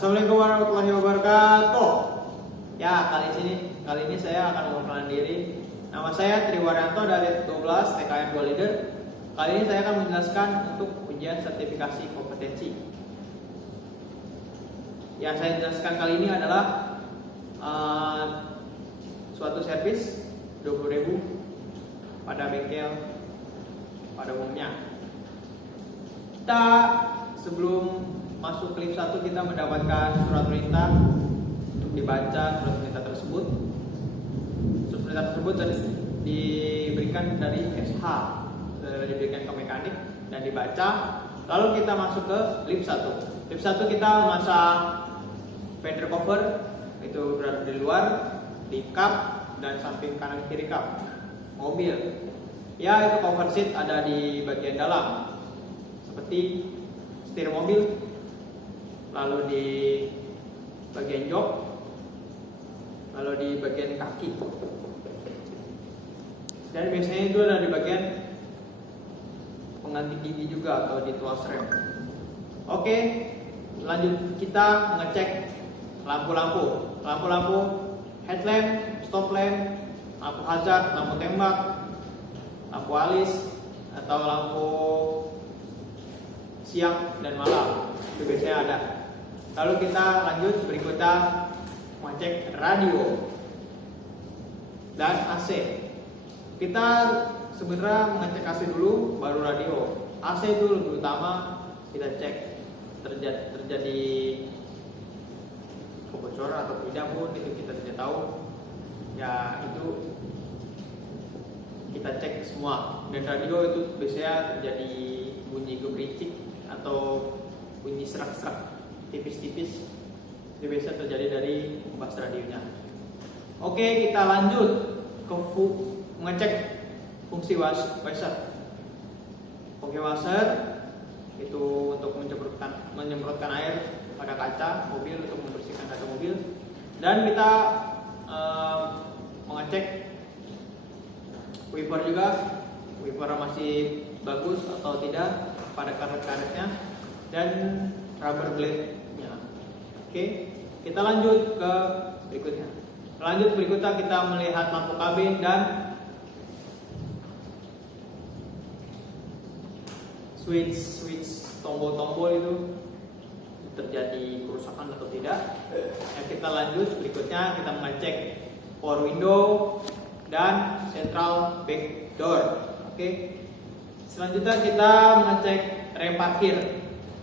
Assalamualaikum warahmatullahi wabarakatuh. Ya, kali ini saya akan memperkenalkan diri. Nama saya Triwaryanto dari 12 TKN 2 Leader. Kali ini saya akan menjelaskan untuk ujian sertifikasi kompetensi. Yang saya jelaskan kali ini adalah suatu servis 20.000 pada bengkel pada umumnya. Kita sebelum masuk klip 1 kita mendapatkan surat perintah untuk dibaca surat perintah tersebut. Surat perintah tersebut diberikan dari SH, diberikan ke mekanik dan dibaca. Lalu kita masuk ke klip 1. Klip 1 kita memasang fender cover, itu berada di luar, di kap dan samping kanan kiri kap mobil. Ya, itu cover seat ada di bagian dalam seperti setir mobil. Lalu di bagian jok, lalu di bagian kaki, dan biasanya itu ada di bagian pengganti gigi juga atau di tuas rem. Oke, lanjut kita mengecek lampu-lampu headlamp, stop lamp, lampu hazard, lampu tembak, lampu alis atau lampu siang dan malam, itu biasanya ada. Lalu kita lanjut berikutnya mengecek radio dan AC. Kita sebenarnya mengecek AC dulu baru radio. AC itu lebih utama kita cek terjadi kebocoran atau tidak pun itu kita tidak tahu. Ya itu kita cek semua. Dan radio itu biasanya terjadi bunyi gemericik atau bunyi serak-serak tipis-tipis, itu biasa terjadi dari kupas radionya. Oke, kita lanjut ke mengecek fungsi washer. Fungsi washer itu untuk menyemprotkan air pada kaca mobil untuk membersihkan kaca mobil, dan kita mengecek wiper juga, wiper masih bagus atau tidak pada karet-karetnya, dan rubber blade-nya. Oke, kita lanjut ke berikutnya. Berikutnya kita melihat lampu kabin dan switch tombol-tombol itu terjadi kerusakan atau tidak. Yang kita lanjut berikutnya kita mengecek power window dan central back door. Oke. Selanjutnya kita mengecek rem parkir.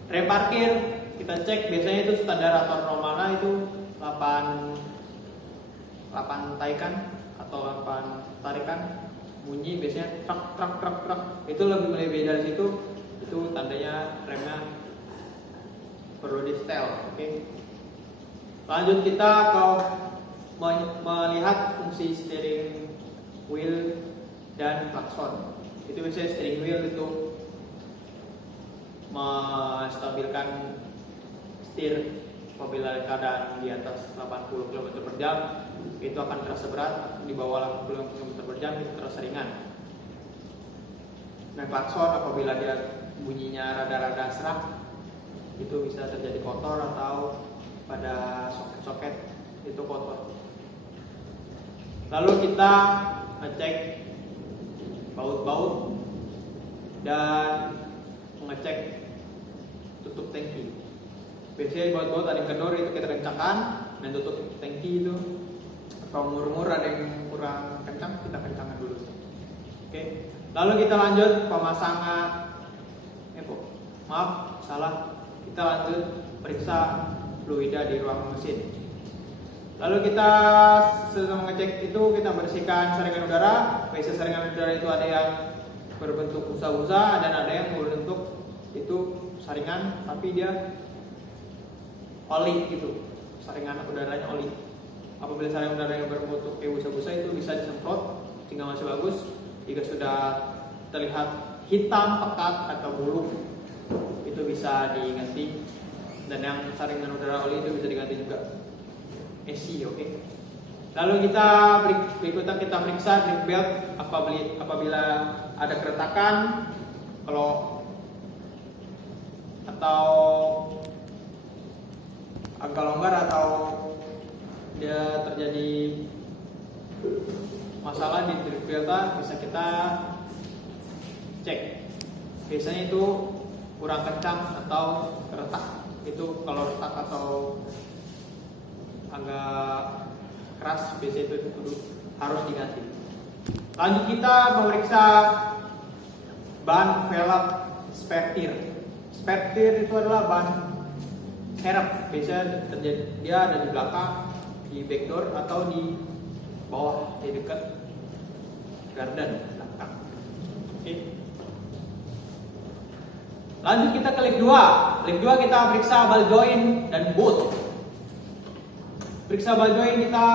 Rem parkir kita cek biasanya itu standar atau normalnya itu 8 taikan atau 8 tarikan, bunyi biasanya truk. Itu lebih dari situ, itu tandanya remnya perlu di setel. Oke. Lanjut kita ke melihat fungsi steering wheel dan klakson. Itu biasanya steering wheel itu menstabilkan setir apabila keadaan di atas 80 km per jam itu akan terasa berat, di bawah 80 km per jam itu terasa ringan. Nah, klakson apabila dia bunyinya rada-rada serak itu bisa terjadi kotor atau pada soket-soket itu kotor. Lalu kita ngecek baut-baut dan mengecek tutup tangki. Biasanya baut-baut ada yang kendor itu kita kencangkan, dan tutup tangki itu atau mur-mur ada yang kurang kencang kita kencangkan dulu. Oke. Lalu kita lanjut pemasangan. Kita lanjut periksa fluida di ruang mesin. Lalu kita setelah mengecek itu kita bersihkan saringan udara. Biasanya saringan udara itu ada yang berbentuk busa-busa dan ada yang berbentuk itu saringan tapi dia oli gitu. Saringan udaranya oli. Apabila saringan udara yang berbentuk kayak busa-busa itu bisa disemprot sehingga masih bagus. Jika sudah terlihat hitam pekat atau buluk itu bisa diganti, dan yang saringan udara oli itu bisa diganti juga. AC, oke. Lalu berikutnya kita periksa grip belt apabila ada keretakan, kalau atau agak luka longgar atau dia terjadi masalah di drip filter, bisa kita cek. Biasanya itu kurang kencang atau retak. Itu kalau retak atau agak keras, biasanya itu harus diganti. Lanjut kita memeriksa ban velg spare tire. Spare tire itu adalah ban serep. Biasanya terjadi, dia ada di belakang, di backdoor atau di bawah, di dekat garden belakang. Oke. Lanjut kita ke lift 2. Lift 2 kita periksa ball joint dan boot. Periksa ball joint, kita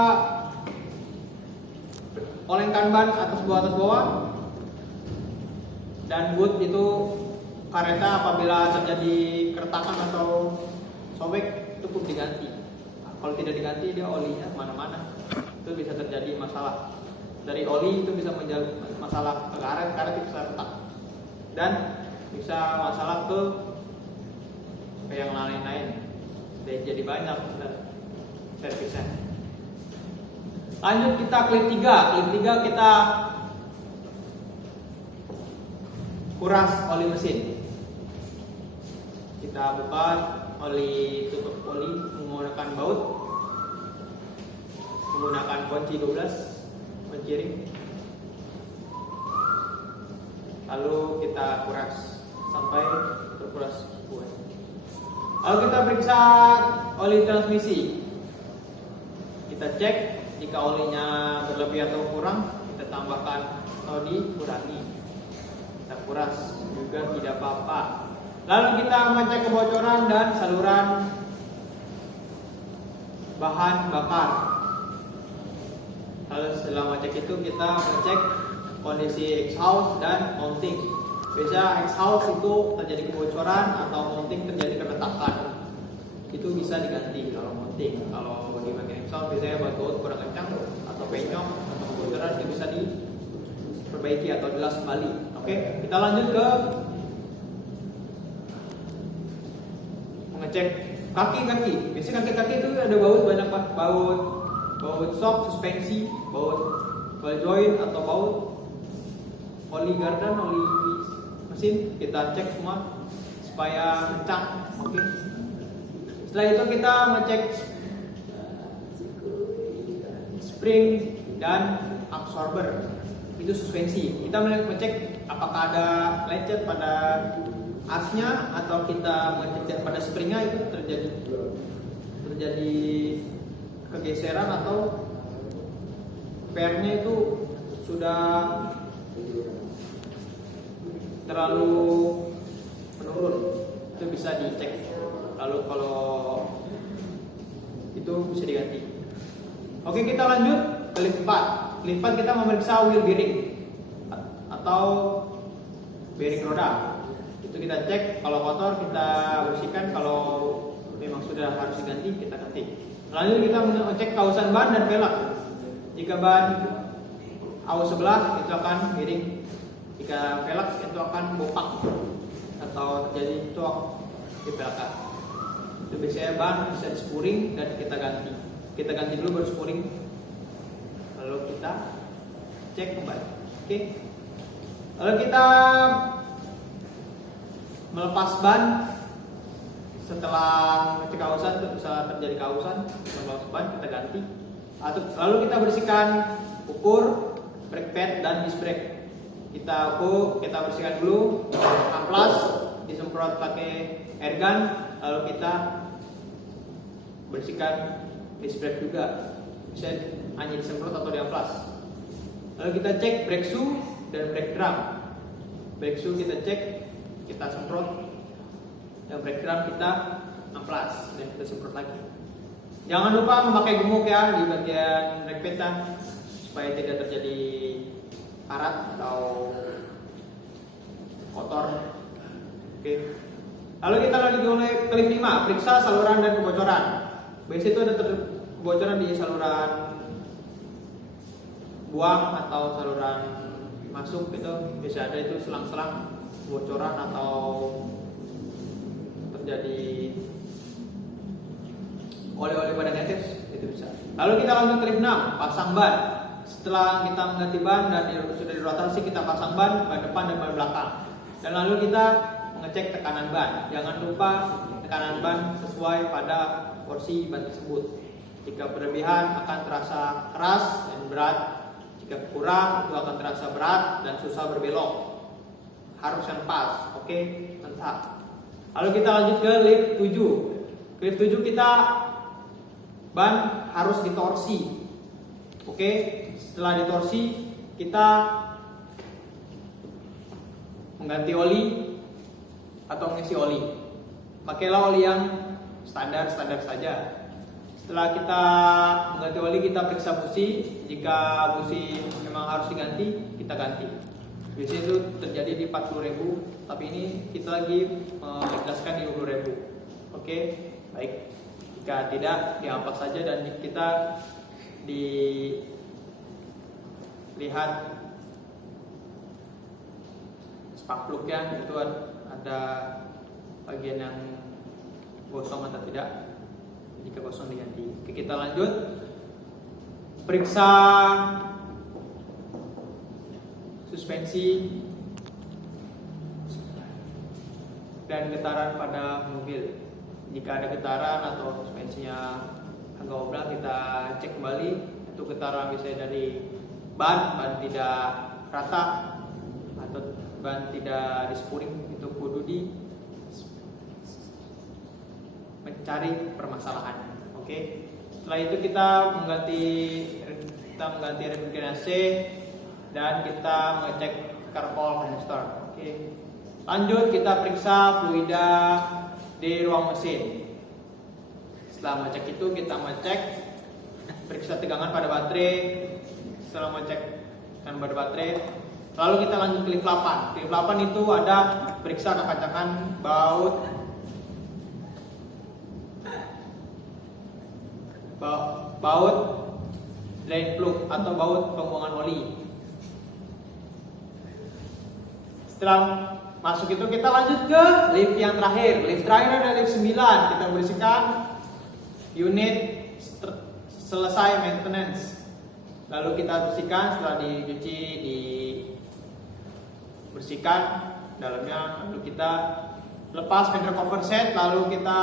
olengkan ban atas bawah, dan boot itu karetnya apabila terjadi keretakan atau sobek cukup diganti. Kalau tidak diganti, dia olinya mana-mana, itu bisa terjadi masalah. Dari oli itu bisa menjadi masalah ke karet bisa retak, dan bisa masalah ke yang lain-lain. Jadi banyak servisnya. Lanjut kita klip 3. Klip 3 kita kuras oli mesin. Kita buka tutup oli menggunakan baut, menggunakan kunci 12, kunci ring. Lalu kita kuras sampai terkuras full. Lalu kita periksa oli transmisi. Kita cek jika olinya berlebih atau kurang, kita tambahkan atau dikurangi. Kita kuras juga tidak apa-apa. Lalu kita mengecek kebocoran dan saluran bahan bakar. Lalu setelah mengecek itu, kita mengecek kondisi exhaust dan mounting. Biasanya exhaust itu terjadi kebocoran atau mounting terjadi keretakan, itu bisa diganti kalau mounting. Kalau di bagian exhaust biasanya baut kurang kencang atau penyok atau kebocoran, itu bisa diperbaiki atau dilas kembali. Oke, kita lanjut ke mengecek kaki-kaki. Biasanya kaki-kaki itu ada baut, banyak baut shock, suspensi, baut ball joint atau baut oli gardan, oli mesin. Kita cek semua supaya kencang. Oke. Setelah itu kita ngecek spring dan absorber, itu suspensi. Kita mengecek apakah ada lecet pada asnya atau kita mengecek pada springnya, itu terjadi kegeseran atau pairnya itu sudah terlalu menurun, itu bisa dicek. Lalu kalau itu bisa diganti. Oke, kita lanjut ke lift 4. Lift 4 kita memeriksa wheel bearing atau bearing roda. Itu kita cek, kalau kotor kita bersihkan, kalau memang sudah harus diganti kita ganti. Lanjut kita mengecek kausan ban dan velg. Jika ban aus sebelah, itu akan miring. Jika velg, itu akan bopak atau terjadi cok di belakang. Itu biasanya ban bisa di-spuring dan kita ganti. Kita ganti dulu baru spuring, lalu kita cek kembali. Oke. Lalu kita melepas ban setelah ngecek kausan, bisa terjadi kausan, melepas ban kita ganti. Lalu kita bersihkan ukur, brake pad dan disc brake. Kita bersihkan dulu, amplas disemprot pakai air gun, lalu kita bersihkan disc brake juga, bisa hanya disemprot atau diamplas. Lalu kita cek brake shoe dan brake drum. Brake shoe kita cek, kita semprot, dan brake drum kita amplas dan kita semprot lagi. Jangan lupa memakai gemuk ya di bagian brake pad supaya tidak terjadi karat atau kotor. Oke. Lalu kita lanjut ke lift 5, periksa saluran dan kebocoran. Biasanya itu ada kebocoran di saluran buang atau saluran masuk, itu bisa ada itu selang-selang kebocoran atau terjadi oli-oli pada netives itu bisa. Lalu kita lanjut ke lift 6, pasang ban. Setelah kita mengganti ban dan sudah dirotasi, kita pasang ban depan dan ban belakang. Dan lalu kita mengecek tekanan ban. Jangan lupa tekanan ban sesuai pada porsi ban tersebut. Jika berlebihan akan terasa keras dan berat. Jika kurang itu akan terasa berat dan susah berbelok. Harus yang pas, oke? Mantap. Lalu kita lanjut ke lift 7. Lift 7 kita ban harus ditorsi. Oke, setelah ditorsi kita mengganti oli atau mengisi oli. Pakailah oli yang standar saja. Setelah kita mengganti oli, kita periksa busi. Jika busi memang harus diganti, kita ganti. Biasanya itu terjadi di 40.000, tapi ini kita lagi menjelaskan di 20.000. Oke, baik. Jika tidak, diampas saja dan kita dilihat spark plug-nya itu ada bagian yang gosong atau tidak. Jika gosong diganti. Oke, kita lanjut. Periksa suspensi dan getaran pada mobil. Jika ada getaran atau suspensinya agak obrak, kita cek kembali. Itu getaran bisa dari ban tidak rata atau ban tidak dispuring, itu kudu mencari permasalahan. Oke. Setelah itu kita mengganti rem AC dan kita mengecek carpal komputer. Oke. Lanjut kita periksa fluida di ruang mesin. Setelah mengecek itu kita periksa tegangan pada baterai. Setelah mengecek tegangan pada baterai, lalu kita lanjut ke lift 8. Lift 8 itu ada periksa kekancangan baut drain plug atau baut pembuangan oli. Setelah masuk itu kita lanjut ke lift yang terakhir. Lift terakhir ada lift 9. Kita bersihkan unit selesai maintenance. Lalu kita bersihkan, setelah dicuci, dibersihkan dalamnya. Lalu kita lepas fender cover set. Lalu kita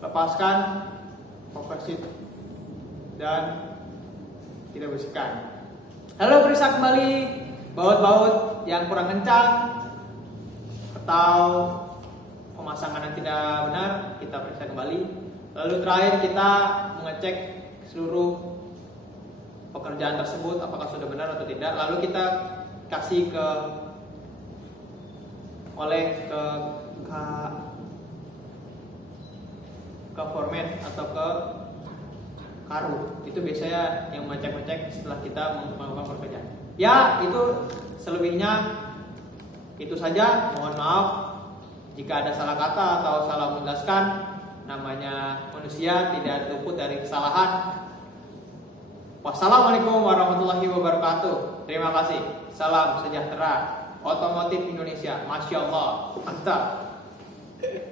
lepaskan cover seat dan kita bersihkan. Lalu periksa kembali baut-baut yang kurang kencang atau pemasangan yang tidak benar, kita periksa kembali. Lalu terakhir kita mengecek seluruh pekerjaan tersebut apakah sudah benar atau tidak. Lalu kita kasih ke format atau ke karu. Itu biasanya yang ngecek setelah kita melakukan pekerjaan. Ya, itu selebihnya itu saja. Mohon maaf jika ada salah kata atau salah menjelaskan. Namanya manusia tidak luput dari kesalahan. Wassalamualaikum warahmatullahi wabarakatuh. Terima kasih. Salam sejahtera. Otomotif Indonesia. Masya Allah. Mantap.